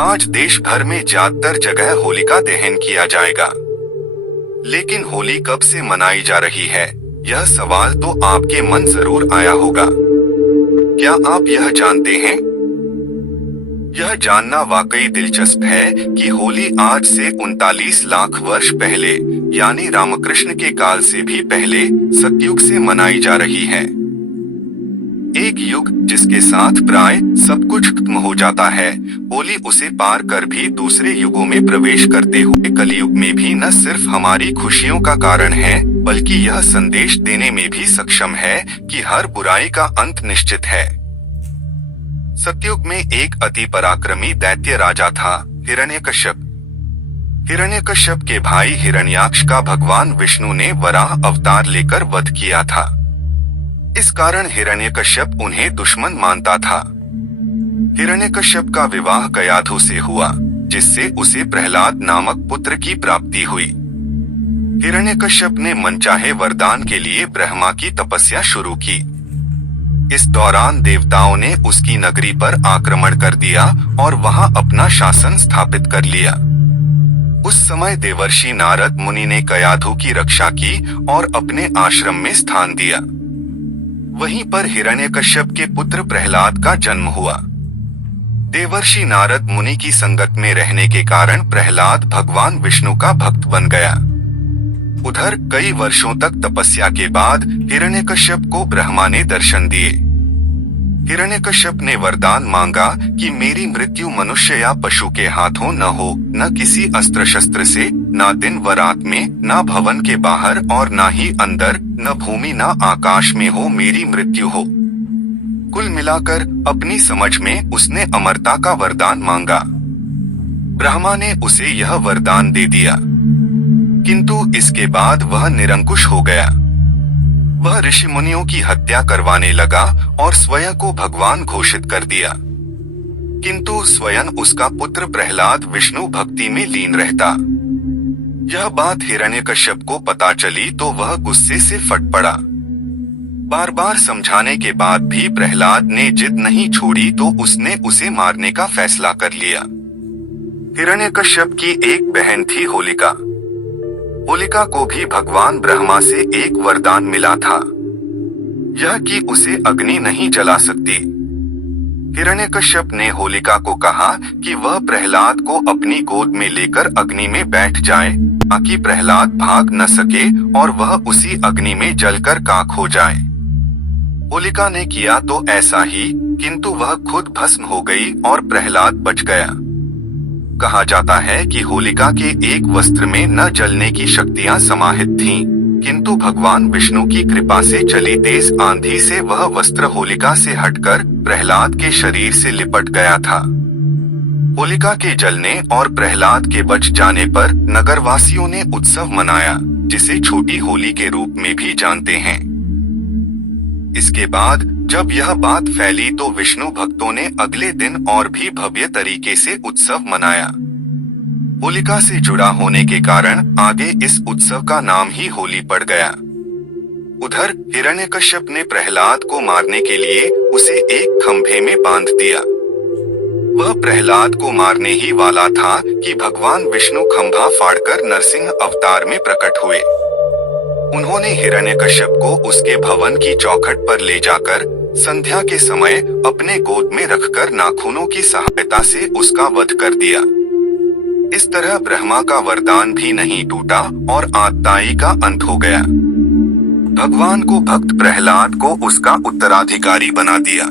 आज देश भर में ज्यादातर जगह होलिका दहन किया जाएगा। लेकिन होली कब से मनाई जा रही है, यह सवाल तो आपके मन जरूर आया होगा। क्या आप यह जानते हैं? यह जानना वाकई दिलचस्प है कि होली आज से 39 लाख वर्ष पहले यानी रामकृष्ण के काल से भी पहले सतयुग से मनाई जा रही है। एक युग जिसके साथ प्राय सब कुछ खत्म हो जाता है, होली उसे पार कर भी दूसरे युगों में प्रवेश करते हुए कलयुग में भी न सिर्फ हमारी खुशियों का कारण है, बल्कि यह संदेश देने में भी सक्षम है कि हर बुराई का अंत निश्चित है। सतयुग में एक अति पराक्रमी दैत्य राजा था, हिरण्यकश्यप। हिरण्यकश्यप के भाई हिरण्याक्ष का भगवान विष्णु ने वराह अवतार लेकर वध किया था। इस कारण हिरण्यकश्यप उन्हें दुश्मन मानता था। हिरण्यकश्यप का विवाह कयाधु से हुआ, जिससे उसे प्रहलाद नामक पुत्र की प्राप्ति हुई। हिरण्यकश्यप ने मनचाहे वरदान के लिए ब्रह्मा की तपस्या शुरू की। इस दौरान देवताओं ने उसकी नगरी पर आक्रमण कर दिया और वहां अपना शासन स्थापित कर लिया। उस समय देवर्षि नारद मुनि ने कयाधु की रक्षा की और अपने आश्रम में स्थान दिया। वहीं पर हिरण्यकश्यप के पुत्र प्रहलाद का जन्म हुआ। देवर्षि नारद मुनि की संगत में रहने के कारण प्रहलाद भगवान विष्णु का भक्त बन गया। उधर कई वर्षों तक तपस्या के बाद हिरण्यकश्यप को ब्रह्मा ने दर्शन दिए। हिरण्यकश्यप ने वरदान मांगा कि मेरी मृत्यु मनुष्य या पशु के हाथों न हो, न किसी अस्त्र शस्त्र से, न दिन व रात में, न भवन के बाहर और न ही अंदर, न भूमि न आकाश में हो मेरी मृत्यु हो। कुल मिलाकर अपनी समझ में उसने अमरता का वरदान मांगा। ब्रह्मा ने उसे यह वरदान दे दिया, किंतु इसके बाद वह निरंकुश हो गया। वह ऋषि मुनियों की हत्या करवाने लगा और स्वयं को भगवान घोषित कर दिया। किंतु स्वयं उसका पुत्र प्रहलाद विष्णु भक्ति में लीन रहता। यह बात हिरण्यकश्यप को पता चली तो वह गुस्से से फट पड़ा। बार बार समझाने के बाद भी प्रहलाद ने जिद नहीं छोड़ी तो उसने उसे मारने का फैसला कर लिया। हिरण्यकश्यप की एक बहन थी होलिका। होलिका को भी भगवान ब्रह्मा से एक वरदान मिला था, यह कि उसे अग्नि नहीं जला सकती। हिरण्यकश्यप ने होलिका को कहा कि वह प्रहलाद को अपनी गोद में लेकर अग्नि में बैठ जाए, ताकि प्रहलाद भाग न सके और वह उसी अग्नि में जलकर खाक हो जाए। होलिका ने किया तो ऐसा ही, किंतु वह खुद भस्म हो गई और प्रहलाद बच गया। कहा जाता है कि होलिका के एक वस्त्र में न जलने की शक्तियां समाहित थीं, किंतु भगवान विष्णु की कृपा से चली तेज आंधी से वह वस्त्र होलिका से हटकर प्रहलाद के शरीर से लिपट गया था। होलिका के जलने और प्रहलाद के बच जाने पर नगरवासियों ने उत्सव मनाया, जिसे छोटी होली के रूप में भी जानते हैं। इसके बाद जब यह बात फैली तो विष्णु भक्तों ने अगले दिन और भी भव्य तरीके से उत्सव मनाया। होलिका से जुड़ा होने के कारण आगे इस उत्सव का नाम ही होली पड़ गया। उधर हिरण्यकश्यप ने प्रहलाद को मारने के लिए उसे एक खंभे में बांध दिया। वह प्रहलाद को मारने ही वाला था कि भगवान विष्णु खंभा फाड़कर नरसिंह अवतार में प्रकट हुए। उन्होंने हिरण्यकश्यप को उसके भवन की चौखट पर ले जाकर संध्या के समय अपने गोद में रखकर नाखूनों की सहायता से उसका वध कर दिया। इस तरह ब्रह्मा का वरदान भी नहीं टूटा और आतताई का अंत हो गया। भगवान को भक्त प्रहलाद को उसका उत्तराधिकारी बना दिया।